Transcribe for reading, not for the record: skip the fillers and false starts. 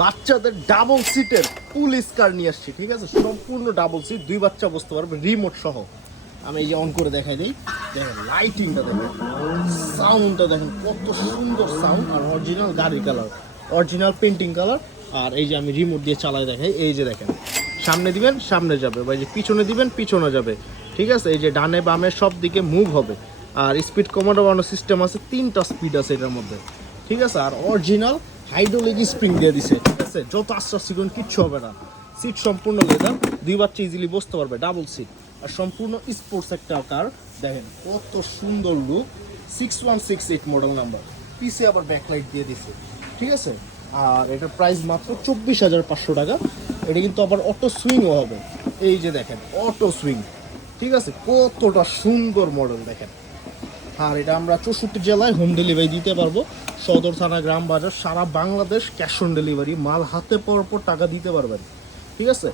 বাচ্চাদের ডাবল সিটের পুলিশ কার নিয়ে আসছি, ঠিক আছে? সম্পূর্ণ ডাবল সিট, 2 বাচ্চা বসতে পারবে, রিমোট সহ। আমি এই যে অন করে দেখাই দিই, দেখেন লাইটিংটা দেখেন, সাউন্ডটা দেখেন, কত সুন্দর সাউন্ড। আর অরিজিনাল গাড়ি কালার, অরিজিনাল পেন্টিং কালার। আর এই যে আমি রিমোট দিয়ে চালাই দেখাই, এই যে দেখেন, সামনে দিবেন সামনে যাবে, বা এই যে পিছনে দিবেন পিছনে যাবে, ঠিক আছে? এই যে ডানে বামে সব দিকে মুভ হবে। আর স্পিড কমানো বাড়ানো সিস্টেম আছে, 3টা স্পিড আছে এটার মধ্যে, ঠিক আছে? আর অরিজিনাল হাইড্রোলিক স্প্রিং দিয়ে দিছে, ঠিক আছে? যত আশ্বাস সিগুন কিচ্ছু হবে না। সিট সম্পূর্ণ লেদার, 2 বাচ্চা ইজিলি বসতে পারবে, ডাবল সিট। আর সম্পূর্ণ স্পোর্টস একটা কার, দেখেন কত সুন্দর লুক। 6168 মডেল নাম্বার, পিছে আবার ব্যাকলাইট দিয়ে দিছে, ঠিক আছে? আর এটার প্রাইস মাত্র 24,500 টাকা। এটা কিন্তু আবার অটো সুইংও হবে, এই যে দেখেন অটো সুইং, ঠিক আছে? কতটা সুন্দর মডেল দেখেন। আর এটা আমরা 64 জেলায় হোম ডেলিভারি দিতে পারবো, সদর থানা, গ্রাম বাজার, সারা বাংলাদেশ ক্যাশ অন ডেলিভারি। মাল হাতে পাওয়ার পর টাকা দিতে পারবেন, ঠিক আছে?